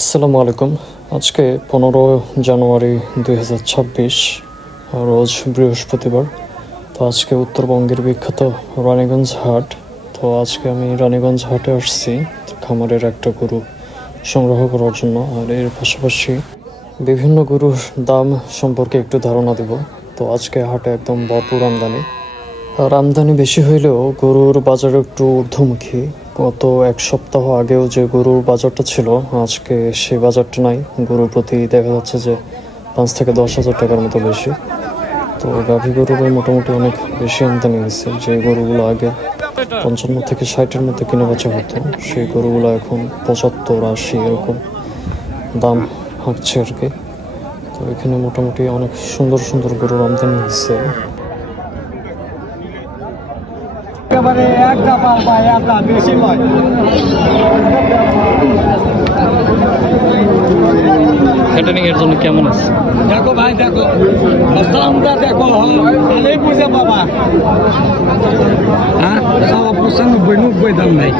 আসসালামু আলাইকুম। আজকে 15 জানুয়ারি 2026, রোজ বৃহস্পতিবার। তো আজকে উত্তরবঙ্গের বিখ্যাত রানীগঞ্জ হাট। তো আজকে আমি রানীগঞ্জ হাটে আসছি খামারের একটা গরু সংগ্রহ করার জন্য, আর এর পাশাপাশি বিভিন্ন গরুর দাম সম্পর্কে একটু ধারণা দেব। তো আজকে হাটে একদম ভরপুর আমদানি, আর আমদানি বেশি হইলেও গরুর বাজার একটু ঊর্ধ্বমুখী। গত এক সপ্তাহ আগেও যে গরুর বাজারটা ছিল, আজকে সেই বাজারটা নাই। গরুর প্রতি দেখা যাচ্ছে যে 5 থেকে 10 হাজার টাকার মতো বেশি। তো গাভী গরুরও মোটামুটি অনেক বেশি আমদানি হয়েছে। যে গরুগুলো আগে 55 থেকে 60-এর মধ্যে কিনে বেচা হতো, সেই গরুগুলো এখন 75-80 এরকম দাম হাঁকছে আর কি। তো এখানে মোটামুটি অনেক সুন্দর সুন্দর গরুর আমদানি হয়েছে। একেবারে একটা পাল বা একটা বেশি নয়। ফ্যাটেনিং এর জন্য কেমন আছে? দেখো ভাই, দেখো দামটা দেখো, তাহলেই বুঝে বাবা। হ্যাঁ, 95-90 দাম নাই।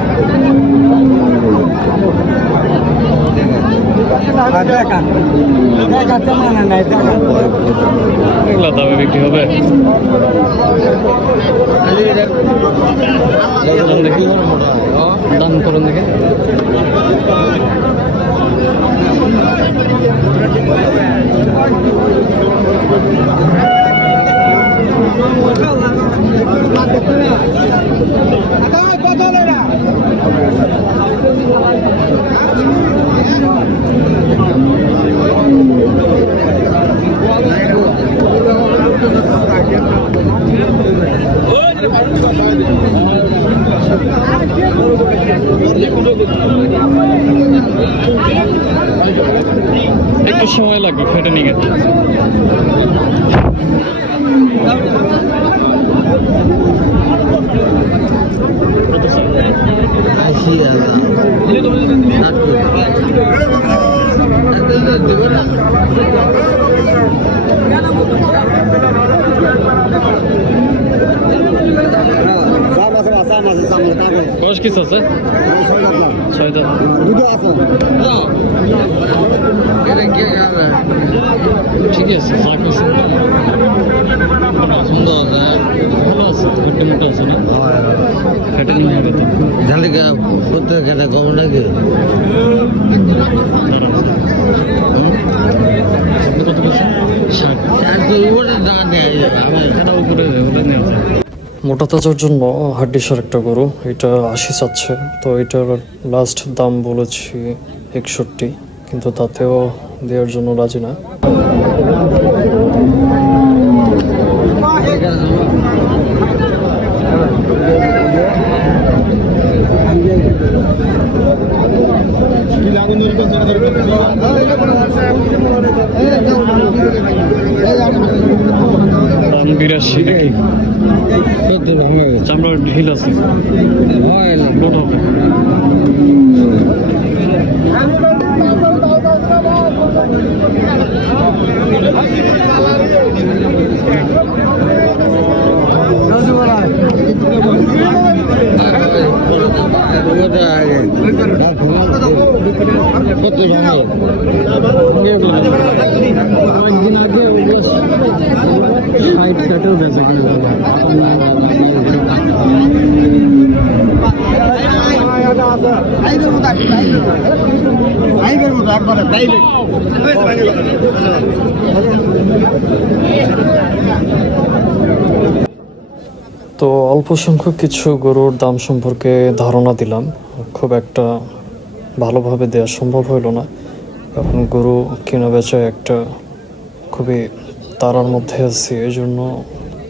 দেখা দেখাতে মানে নাই, দেখা এগুলো দামে বিক্রি হবে। দেখি দাম করেন দেখে। একটু সময় লাগবে ফ্যাটেনিং এর। বয়স কিছু আছে? 6 দাঁত। ঠিক আছে, সুন্দর আছে, ভালো আছে, ঘুরতে মোটা আছে না? ফ্যাটেনিং হবে তো। ঝালিকা প্রত্যেক একটা কম নাকি? কত বলছেন? 60। মোটা তাজার জন্য হাড্ডিসার একটা গরু, এটা 80 চাচ্ছে। তো এটার লাস্ট দাম বলেছি 61, কিন্তু তাতেও দেওয়ার জন্য রাজি না। দাম 82 নাকি? চামড়ার ঢিল আছে, লোড হবে। কত ভাঙে তো অল্প সংখ্যক কিছু গরুর দাম সম্পর্কে ধারণা দিলাম, খুব একটা ভালোভাবে দেওয়া সম্ভব হইল না, কারণ গরু কেনা বেচা একটা খুবই তাড়ার মধ্যে আছি, এই জন্য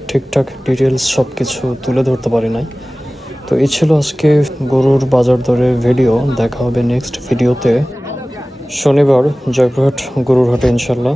ঠিকঠাক ডিটেলস সব কিছু তুলে ধরতে পারি নাই। তো এই ছিল আজকে গরুর বাজার দরের ভিডিও। দেখা হবে নেক্সট ভিডিওতে শনিবার জয়পুরহাট গরুর হাটে ইনশাল্লাহ।